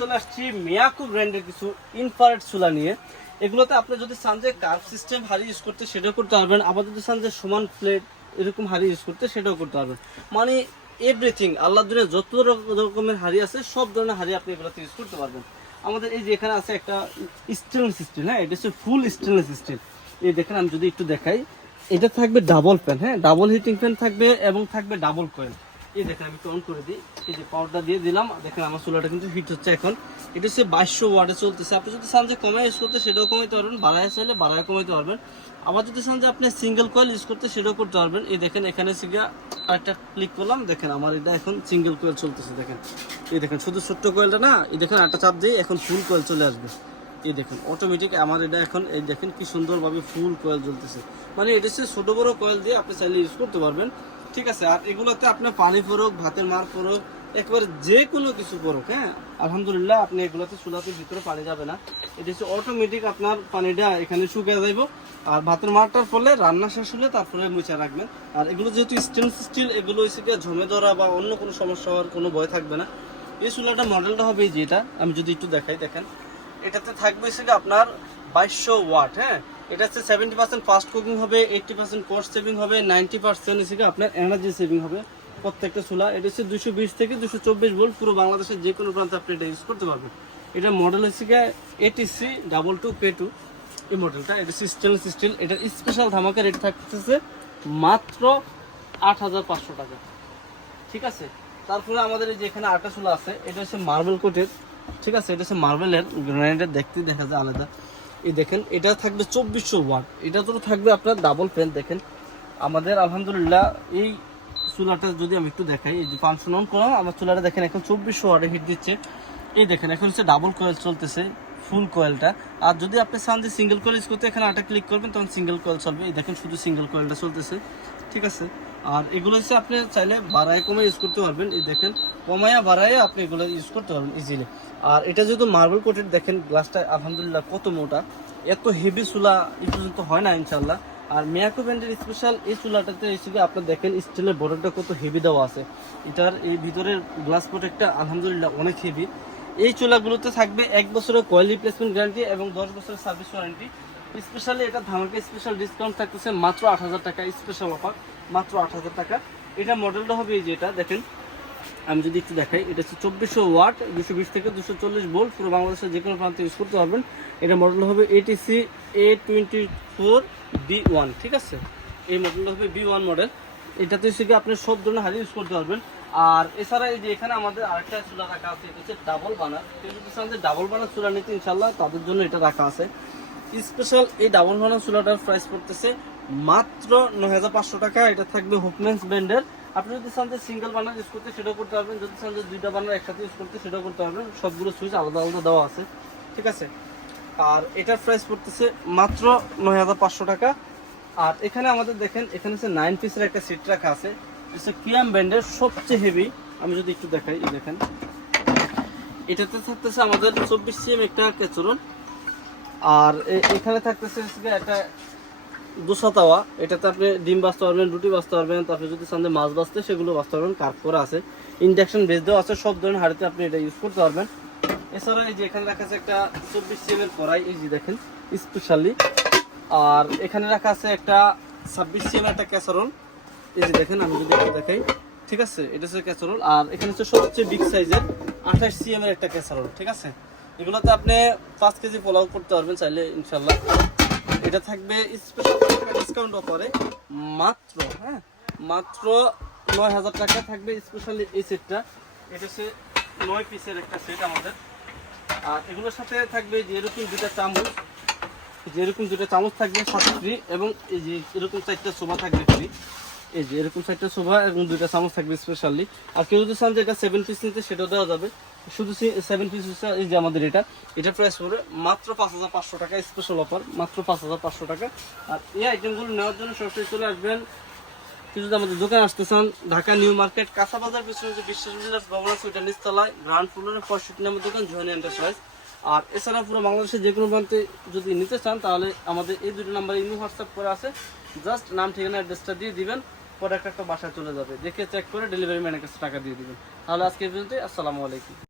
চলে আসছি মিয়াকো ব্র্যান্ডের কিছু ইনফ্রারেড চুলা নিয়ে। এগুলোতে আপনি যদি চান যে কার্ভ সিস্টেম হাড়ি ইউজ করতে সেটাও করতে পারবেন, আবার যদি চান যে সমান প্লেট এরকম হাড়ি ইউজ করতে সেটাও করতে পারবেন। মানে এভরিথিং আল্লাহ দুনিয়া যত রকমের হাড়ি আছে সব ধরনের হাড়ি আপনি এগুলোতে ইউজ করতে পারবেন। আমাদের এই যে এখানে আছে একটা স্টেনলেস স্টিল, হ্যাঁ এটা হচ্ছে ফুল স্টেনলেস স্টিল। এই দেখেন আমি যদি একটু দেখাই, এটা থাকবে ডাবল ফ্যান, হ্যাঁ ডাবল হিটিং ফ্যান থাকবে এবং থাকবে ডাবল কয়েল। এই দেখেন আমি একটু অন করে দিই, এই যে পাওয়ারটা দিয়ে দিলাম, দেখেন আমার চুলাটা কিন্তু হিট হচ্ছে এখন। এটা হচ্ছে 2200 ওয়াটে চলতেছে। আপনি যদি চান যে কমায় ইউজ করতে সেটাও কমাইতে পারবেন, বাড়ায় চাইলে বাড়ায় কমাইতে পারবেন। আবার যদি চান যে আপনি সিঙ্গেল কয়েল ইউজ করতে সেটাও করতে পারবেন। এই দেখেন এখানে একটা ক্লিক করলাম, দেখেন আমার এটা এখন সিঙ্গেল কয়েল চলতেছে। দেখেন এই দেখেন শুধু ছোট্ট কয়েলটা না, এই দেখেন একটা চাপ দিয়ে এখন ফুল কয়েল চলে আসবে। এই দেখেন অটোমেটিক আমার এটা এখন এই দেখেন কি সুন্দরভাবে ফুল কয়েল জ্বলতেছে। মানে এটা হচ্ছে ছোট বড় কয়েল দিয়ে আপনি চাইলে ইউজ করতে পারবেন, ঠিক আছে। আর এগুলোতে আপনার পানি ফোরক, ভাতের মার ফোরক, একবারে যে কোনো কিছু ফোরক, হ্যাঁ আলহামদুলিল্লাহ আপনি এগুলোতে চুলাতে ভিতরে পানি যাবে না। এটা হচ্ছে অটোমেটিক আপনার পানিটা এখানে শুকিয়ে যাইব। আর ভাতের মারটার ফলে রান্না শেষ হলে তারপরে মুছে রাখবেন। আর এগুলো যেহেতু স্টেনলেস স্টিল, এগুলো হচ্ছে ঝমে ধরা বা অন্য কোনো সমস্যা হওয়ার কোনো ভয় থাকবে না। এই চুলাটা মডেলটা হবে যেটা আমি যদি একটু দেখাই, দেখেন এটাতে থাকবে আপনার 2200 ওয়াট, হ্যাঁ এটা হচ্ছে 70% ফাস্ট কুকিং হবে, 80% কস্ট সেভিং হবে, 90% হিসেবে আপনার এনার্জি সেভিং হবে প্রত্যেকটা চুলা। এটা হচ্ছে 220 থেকে 224 ভোল্ট, পুরো বাংলাদেশের যে কোনো প্রান্তে আপনি এটা ইউজ করতে পারবেন। এটা মডেল হচ্ছে ATC 22K2 এই মডেলটা। এটা স্টেনলেস স্টিল। এটা স্পেশাল ধামাকা রেট থাকতেছে মাত্র 8500 টাকা, ঠিক আছে। তারপরে আমাদের এই যে এখানে আরেকটা চুলা আছে, এটা হচ্ছে মার্বেল কোটের, ঠিক আছে। এটা হচ্ছে মার্বেলের, গ্রানাইটের দেখতে দেখা যায় আলাদা। এই দেখেন এটা থাকবে 2400 ওয়াট। এটা তো থাকবে আপনার ডাবল ফ্যান। দেখেন আমাদের আলহামদুলিল্লাহ এই চুলাটা যদি আমি একটু দেখাই, এই যে ফাংশন অন করলাম, আমার চুলাটা দেখেন এখন 2400 ওয়াটে হিট দিচ্ছে। এই দেখেন এখন হচ্ছে ডাবল কয়েল চলতেছে, ফুল কয়েলটা। আর যদি আপনি চান যে সিঙ্গেল কয়েল ইউজ করতে, এখানে একটা ক্লিক করবেন তখন সিঙ্গেল কয়েল চলবে। এই দেখেন শুধু সিঙ্গেল কয়েলটা চলতেছে, ঠিক আছে। আর এগুলো হচ্ছে আপনি চাইলে বাড়ায় কমে ইউজ করতে পারবেন। এই দেখেন কমায়া বাড়ায় আপনি এগুলো ইউজ করতে পারবেন ইজিলি। আর এটা যেহেতু মার্বেল কোটেড, দেখেন গ্লাসটা আলহামদুলিল্লাহ কত মোটা, এত হেভি চুলা এই পর্যন্ত হয় না ইনশাল্লাহ। আর মিয়াকো ব্র্যান্ডের স্পেশাল এই চুলাটাতে হিসেবে আপনার দেখেন স্টিলের বর্ডারটা কত হেভি দেওয়া আছে। এটার এই ভিতরের গ্লাস প্রোটেক্টটা আলহামদুলিল্লাহ অনেক হেভি। এই চুলাগুলোতে থাকবে 1 বছরের কয়েল রিপ্লেসমেন্ট গ্যারান্টি এবং 10 বছরের সার্ভিস ওয়ারেন্টি। স্পেশালি এটা ধামাকা স্পেশাল ডিসকাউন্ট থাকতেছে মাত্র 8000 টাকা, স্পেশাল অফার মাত্র 8000 টাকা। এটা মডেলটা হবে এই যেটা দেখেন আমি যদি একটু দেখাই, এটা হচ্ছে 2400 ওয়াট, 220 থেকে 240 ভোল্ট, পুরো বাংলাদেশের যে কোনো প্রান্তে ইউজ করতে পারবেন। এটা মডেল হবে ATC A24B1, ঠিক আছে। এই মডেলটা হবে B1 মডেল। এটাতে হচ্ছে আপনি সব ধরনের হাড়ি ইউজ করতে পারবেন। আর এছাড়া এই যে এখানে আমাদের আরেকটা চুলা রাখা আছে, এটা হচ্ছে ডাবল বানার। কেউ যদি চান যে ডাবল বানার চুলা নিতে ইনশাল্লাহ তাদের জন্য এটা রাখা আছে স্পেশাল। এই ডাবল বানার চুলাটার প্রাইস পড়তেছে মাত্র 9500 টাকা। এটা থাকবে হুকম্যানস ব্র্যান্ডের। আপনি যদি চান যে সিঙ্গেল বার্নার ইউজ করতে সেটাও করতে পারবেন, যদি চান যে দুইটা বার্নার একসাথে ইউজ করতে সেটাও করতে পারবেন। সবগুলো সুইচ আলাদা আলাদা দেওয়া আছে, ঠিক আছে। আর এটার প্রাইস পড়তেছে মাত্র 9500 টাকা। আর এখানে আমাদের দেখেন এখানে হচ্ছে 9 পিসের একটা সেট রাখা আছে, হচ্ছে কিয়াম ব্র্যান্ডের সবচেয়ে হেভি। আমি যদি একটু দেখাই, এই দেখেন এটাতে থাকতেছে আমাদের 24 cm একটা ক্যাচরন। আর এখানে থাকতেছে একটা দুসা তাওয়া, এটাতে আপনি ডিম বাঁচতে পারবেন, রুটি বাঁচতে পারবেন, তারপরে যদি চান মাছ বাঁচতে সেগুলো বাঁচতে পারবেন। কার্ভ করা আছে, ইন্ডাকশন বেস দেওয়া আছে, সব ধরনের হাঁড়িতে আপনি এটা ইউজ করতে পারবেন। এছাড়া এই যে এখানে রাখা আছে একটা 24 cm এর কড়াই, এই যে দেখেন স্পেশালি। আর এখানে রাখা আছে একটা 26 cm একটা ক্যাসারোল, এই যে দেখেন আমি যদি একটু দেখাই, ঠিক আছে। এটা হচ্ছে ক্যাসারোল। আর এখানে হচ্ছে সবচেয়ে বিগ সাইজের 28 cm এর একটা ক্যাসারোল, ঠিক আছে। এগুলোতে আপনি 5 কেজি পোলাও করতে পারবেন চাইলে ইনশাল্লাহ। এটা থাকবে স্পেশাল ডিসকাউন্ট অফারে মাত্র, হ্যাঁ মাত্র 9000 টাকা থাকবে স্পেশালি এই সেটটা। এটা হচ্ছে 9 পিসের একটা সেট আমাদের। আর এগুলোর সাথে থাকবে যে এরকম দুটা চামচ, যেরকম দুটো চামচ থাকবে সাথে ফ্রি, এবং এই যে এরকম 4টা সোফা থাকবে ফ্রি। এই যে এরকম 4টা সোফা এবং 2টা চামচ থাকবে স্পেশালি। আর কেউ যদি চান যে এটা 7 পিস নিতে সেটাও দেওয়া যাবে, শুধু 7 পিস। এই যে আমাদের এটা প্রাইস পড়বে মাত্র 5500 টাকা, স্পেশাল অফার মাত্র 5500 টাকা। আর এই আইটেমগুলো নেওয়ার জন্য সরাসরি চলে আসবেন। কেউ যদি আমাদের দোকানে আসতে চান, ঢাকা নিউ মার্কেট কাঁচা বাজার পিছনে যে বিশ্বাস বিল্ডার্স ভবন আছে ওইটা নিচতলায় গ্রাউন্ড ফ্লোরে 65 নম্বর দোকান, জোহানি এন্টারপ্রাইজ। আর এছাড়া পুরো বাংলাদেশের যে কোনো প্রান্তে যদি নিতে চান তাহলে আমাদের এই দুটো নাম্বারে ইমেল হোয়াটসঅ্যাপ করে আছে, জাস্ট নাম ঠিকানা অ্যাড্রেসটা দিয়ে দিবেন, প্রোডাক্ট একটা বাসায় চলে যাবে, দেখে চেক করে ডেলিভারি ম্যানের কাছে টাকা দিয়ে দিবেন। তাহলে আজকে এই পর্যন্তই। আসসালামু আলাইকুম।